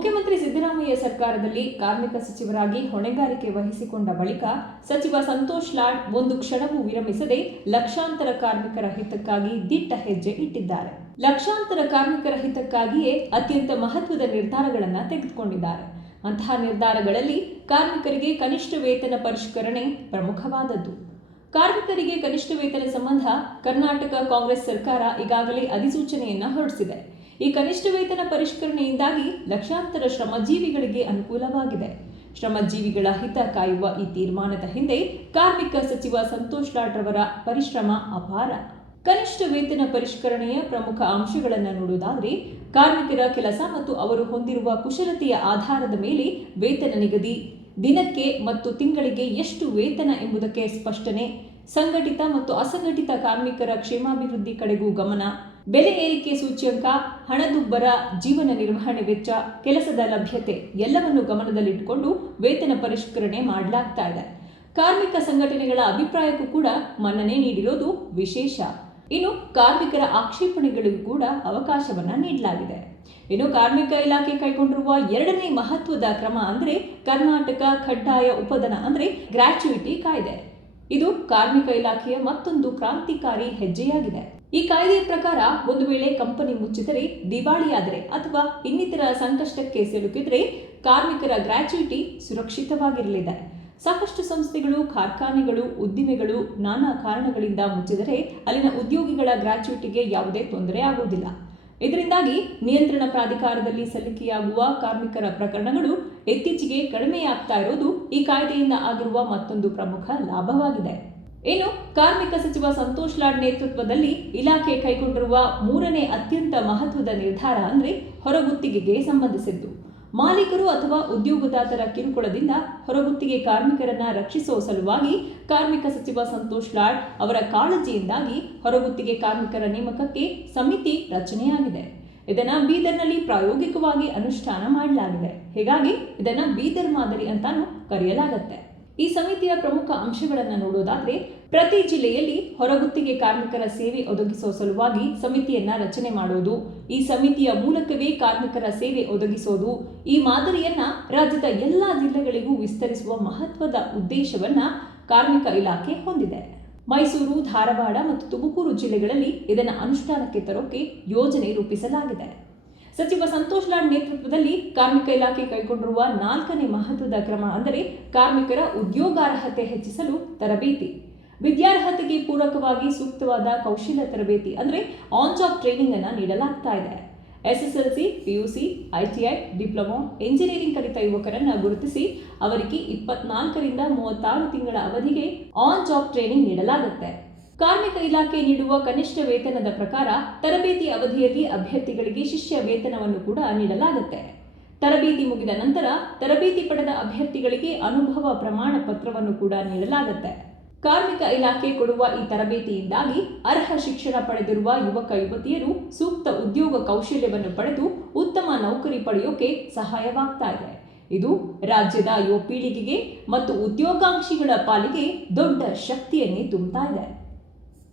ಮುಖ್ಯಮಂತ್ರಿ ಸಿದ್ದರಾಮಯ್ಯ ಸರ್ಕಾರದಲ್ಲಿ ಕಾರ್ಮಿಕ ಸಚಿವರಾಗಿ ಹೊಣೆಗಾರಿಕೆ ವಹಿಸಿಕೊಂಡ ಬಳಿಕ ಸಚಿವ ಸಂತೋಷ್ ಲಾಡ್ ಒಂದು ಕ್ಷಣವೂ ವಿರಮಿಸದೆ ಲಕ್ಷಾಂತರ ಕಾರ್ಮಿಕರ ಹಿತಕ್ಕಾಗಿ ದಿಟ್ಟ ಹೆಜ್ಜೆ ಇಟ್ಟಿದ್ದಾರೆ. ಲಕ್ಷಾಂತರ ಕಾರ್ಮಿಕರ ಹಿತಕ್ಕಾಗಿಯೇ ಅತ್ಯಂತ ಮಹತ್ವದ ನಿರ್ಧಾರಗಳನ್ನು ತೆಗೆದುಕೊಂಡಿದ್ದಾರೆ. ಅಂತಹ ನಿರ್ಧಾರಗಳಲ್ಲಿ ಕಾರ್ಮಿಕರಿಗೆ ಕನಿಷ್ಠ ವೇತನ ಪರಿಷ್ಕರಣೆ ಪ್ರಮುಖವಾದದ್ದು. ಕಾರ್ಮಿಕರಿಗೆ ಕನಿಷ್ಠ ವೇತನ ಸಂಬಂಧ ಕರ್ನಾಟಕ ಕಾಂಗ್ರೆಸ್ ಸರ್ಕಾರ ಈಗಾಗಲೇ ಅಧಿಸೂಚನೆಯನ್ನ ಹೊರಡಿಸಿದೆ. ಈ ಕನಿಷ್ಠ ವೇತನ ಪರಿಷ್ಕರಣೆಯಿಂದಾಗಿ ಲಕ್ಷಾಂತರ ಶ್ರಮಜೀವಿಗಳಿಗೆ ಅನುಕೂಲವಾಗಿದೆ. ಶ್ರಮಜೀವಿಗಳ ಹಿತ ಕಾಯುವ ಈ ತೀರ್ಮಾನದ ಹಿಂದೆ ಕಾರ್ಮಿಕ ಸಚಿವ ಸಂತೋಷ್ ಲಾಡ್ ರವರ ಪರಿಶ್ರಮ ಅಪಾರ. ಕನಿಷ್ಠ ವೇತನ ಪರಿಷ್ಕರಣೆಯ ಪ್ರಮುಖ ಅಂಶಗಳನ್ನು ನೋಡುವುದಾದರೆ ಕಾರ್ಮಿಕರ ಕೆಲಸ ಮತ್ತು ಅವರು ಹೊಂದಿರುವ ಕುಶಲತೆಯ ಆಧಾರದ ಮೇಲೆ ವೇತನ ನಿಗದಿ, ದಿನಕ್ಕೆ ಮತ್ತು ತಿಂಗಳಿಗೆ ಎಷ್ಟು ವೇತನ ಎಂಬುದಕ್ಕೆ ಸ್ಪಷ್ಟನೆ. ಸಂಘಟಿತ ಮತ್ತು ಅಸಂಘಟಿತ ಕಾರ್ಮಿಕರ ಕ್ಷೇಮಾಭಿವೃದ್ಧಿ ಕಡೆಗೂ ಗಮನ. ಬೆಲೆ ಏರಿಕೆ ಸೂಚ್ಯಂಕ, ಹಣದುಬ್ಬರ, ಜೀವನ ನಿರ್ವಹಣೆ ವೆಚ್ಚ, ಕೆಲಸದ ಲಭ್ಯತೆ ಎಲ್ಲವನ್ನು ಗಮನದಲ್ಲಿಟ್ಟುಕೊಂಡು ವೇತನ ಪರಿಷ್ಕರಣೆ ಮಾಡಲಾಗ್ತಾ ಇದೆ. ಕಾರ್ಮಿಕ ಸಂಘಟನೆಗಳ ಅಭಿಪ್ರಾಯಕ್ಕೂ ಕೂಡ ಮನ್ನಣೆ ನೀಡಿರೋದು ವಿಶೇಷ. ಇನ್ನು ಕಾರ್ಮಿಕರ ಆಕ್ಷೇಪಣೆಗಳಿಗೂ ಕೂಡ ಅವಕಾಶವನ್ನ ನೀಡಲಾಗಿದೆ. ಇನ್ನು ಕಾರ್ಮಿಕ ಇಲಾಖೆ ಕೈಗೊಂಡಿರುವ ಎರಡನೇ ಮಹತ್ವದ ಕ್ರಮ ಅಂದ್ರೆ ಕರ್ನಾಟಕ ಕಡ್ಡಾಯ ಉಪದನ ಅಂದ್ರೆ ಗ್ರಾಚ್ಯುಯಿಟಿ ಕಾಯ್ದೆ. ಇದು ಕಾರ್ಮಿಕ ಇಲಾಖೆಯ ಮತ್ತೊಂದು ಕ್ರಾಂತಿಕಾರಿ ಹೆಜ್ಜೆಯಾಗಿದೆ. ಈ ಕಾಯ್ದೆಯ ಪ್ರಕಾರ ಒಂದು ವೇಳೆ ಕಂಪನಿ ಮುಚ್ಚಿದರೆ ದಿವಾಳಿಯಾದರೆ ಅಥವಾ ಇನ್ನಿತರ ಸಂಕಷ್ಟಕ್ಕೆ ಸಿಲುಕಿದರೆ ಕಾರ್ಮಿಕರ ಗ್ರಾಚ್ಯುಟಿ ಸುರಕ್ಷಿತವಾಗಿರಲಿದೆ. ಸಾಕಷ್ಟು ಸಂಸ್ಥೆಗಳು, ಕಾರ್ಖಾನೆಗಳು, ಉದ್ದಿಮೆಗಳು ನಾನಾ ಕಾರಣಗಳಿಂದ ಮುಚ್ಚಿದರೆ, ಅಲ್ಲಿನ ಉದ್ಯೋಗಿಗಳ ಗ್ರಾಚ್ಯುಯಿಟಿಗೆ ಯಾವುದೇ ತೊಂದರೆ ಆಗುವುದಿಲ್ಲ. ಇದರಿಂದಾಗಿ ನಿಯಂತ್ರಣ ಪ್ರಾಧಿಕಾರದಲ್ಲಿ ಸಲ್ಲಿಕೆಯಾಗುವ ಕಾರ್ಮಿಕರ ಪ್ರಕರಣಗಳು ಇತ್ತೀಚೆಗೆ ಕಡಿಮೆಯಾಗ್ತಾ ಇರೋದು ಈ ಕಾಯ್ದೆಯಿಂದ ಆಗಿರುವ ಮತ್ತೊಂದು ಪ್ರಮುಖ ಲಾಭವಾಗಿದೆ. ಇನ್ನು ಕಾರ್ಮಿಕ ಸಚಿವ ಸಂತೋಷ್ ಲಾಡ್ ನೇತೃತ್ವದಲ್ಲಿ ಇಲಾಖೆ ಕೈಗೊಂಡಿರುವ ಮೂರನೇ ಅತ್ಯಂತ ಮಹತ್ವದ ನಿರ್ಧಾರ ಅಂದ್ರೆ ಹೊರಗುತ್ತಿಗೆಗೆ ಸಂಬಂಧಿಸಿದ್ದು. ಮಾಲೀಕರು ಅಥವಾ ಉದ್ಯೋಗದಾತರ ಕಿರುಕುಳದಿಂದ ಹೊರಗುತ್ತಿಗೆ ಕಾರ್ಮಿಕರನ್ನ ರಕ್ಷಿಸುವ ಸಲುವಾಗಿ ಕಾರ್ಮಿಕ ಸಚಿವ ಸಂತೋಷ್ ಲಾಡ್ ಅವರ ಕಾಳಜಿಯಿಂದಾಗಿ ಹೊರಗುತ್ತಿಗೆ ಕಾರ್ಮಿಕರ ನೇಮಕಕ್ಕೆ ಸಮಿತಿ ರಚನೆಯಾಗಿದೆ. ಇದನ್ನು ಬೀದರ್ನಲ್ಲಿ ಪ್ರಾಯೋಗಿಕವಾಗಿ ಅನುಷ್ಠಾನ ಮಾಡಲಾಗಿದೆ. ಹೀಗಾಗಿ ಇದನ್ನು ಬೀದರ್ ಮಾದರಿ ಅಂತಾನೂ ಕರೆಯಲಾಗುತ್ತೆ. ಈ ಸಮಿತಿಯ ಪ್ರಮುಖ ಅಂಶಗಳನ್ನು ನೋಡೋದಾದ್ರೆ, ಪ್ರತಿ ಜಿಲ್ಲೆಯಲ್ಲಿ ಹೊರಗುತ್ತಿಗೆ ಕಾರ್ಮಿಕರ ಸೇವೆ ಒದಗಿಸುವ ಸಲುವಾಗಿ ಸಮಿತಿಯನ್ನ ರಚನೆ ಮಾಡೋದು, ಈ ಸಮಿತಿಯ ಮೂಲಕವೇ ಕಾರ್ಮಿಕರ ಸೇವೆ ಒದಗಿಸೋದು, ಈ ಮಾದರಿಯನ್ನ ರಾಜ್ಯದ ಎಲ್ಲಾ ಜಿಲ್ಲೆಗಳಿಗೂ ವಿಸ್ತರಿಸುವ ಮಹತ್ವದ ಉದ್ದೇಶವನ್ನ ಕಾರ್ಮಿಕ ಇಲಾಖೆ ಹೊಂದಿದೆ. ಮೈಸೂರು, ಧಾರವಾಡ ಮತ್ತು ತುಮಕೂರು ಜಿಲ್ಲೆಗಳಲ್ಲಿ ಇದನ್ನು ಅನುಷ್ಠಾನಕ್ಕೆ ತರೋಕೆ ಯೋಜನೆ ರೂಪಿಸಲಾಗಿದೆ. ಸಚಿವ ಸಂತೋಷ್ ಲಾಡ್ ನೇತೃತ್ವದಲ್ಲಿ ಕಾರ್ಮಿಕ ಇಲಾಖೆ ಕೈಗೊಂಡಿರುವ ನಾಲ್ಕನೇ ಮಹತ್ವದ ಕ್ರಮ ಅಂದರೆ ಕಾರ್ಮಿಕರ ಉದ್ಯೋಗಾರ್ಹತೆ ಹೆಚ್ಚಿಸಲು ತರಬೇತಿ. ವಿದ್ಯಾರ್ಹತೆಗೆ ಪೂರಕವಾಗಿ ಸೂಕ್ತವಾದ ಕೌಶಲ್ಯ ತರಬೇತಿ ಅಂದರೆ ಆನ್ ಜಾಬ್ ಟ್ರೈನಿಂಗ್ ಅನ್ನು ನೀಡಲಾಗ್ತಾ ಇದೆ. SSLC PUC ITI diploma engineering ಕಲಿತ ಯುವಕರನ್ನು ಗುರುತಿಸಿ ಅವರಿಗೆ ಇಪ್ಪತ್ನಾಲ್ಕರಿಂದ ಮೂವತ್ತಾರು ತಿಂಗಳ ಅವಧಿಗೆ ಆನ್ ಜಾಬ್ ಟ್ರೈನಿಂಗ್ ನೀಡಲಾಗುತ್ತೆ. ಕಾರ್ಮಿಕ ಇಲಾಖೆ ನೀಡುವ ಕನಿಷ್ಠ ವೇತನದ ಪ್ರಕಾರ ತರಬೇತಿ ಅವಧಿಯಲ್ಲಿ ಅಭ್ಯರ್ಥಿಗಳಿಗೆ ಶಿಷ್ಯ ವೇತನವನ್ನು ಕೂಡ ನೀಡಲಾಗುತ್ತೆ. ತರಬೇತಿ ಮುಗಿದ ನಂತರ ತರಬೇತಿ ಪಡೆದ ಅಭ್ಯರ್ಥಿಗಳಿಗೆ ಅನುಭವ ಪ್ರಮಾಣ ಪತ್ರವನ್ನು ಕೂಡ ನೀಡಲಾಗುತ್ತೆ. ಕಾರ್ಮಿಕ ಇಲಾಖೆ ಕೊಡುವ ಈ ತರಬೇತಿಯಿಂದಾಗಿ ಅರ್ಹ ಶಿಕ್ಷಣ ಪಡೆದಿರುವ ಯುವಕ ಯುವತಿಯರು ಸೂಕ್ತ ಉದ್ಯೋಗ ಕೌಶಲ್ಯವನ್ನು ಪಡೆದು ಉತ್ತಮ ನೌಕರಿ ಪಡೆಯೋಕೆ ಸಹಾಯವಾಗ್ತಾ ಇದೆ. ಇದು ರಾಜ್ಯದ ಯುವ ಪೀಳಿಗೆಗೆ ಮತ್ತು ಉದ್ಯೋಗಾಂಕ್ಷಿಗಳ ಪಾಲಿಗೆ ದೊಡ್ಡ ಶಕ್ತಿಯನ್ನೇ ತುಂಬುತ್ತಾ ಇದೆ.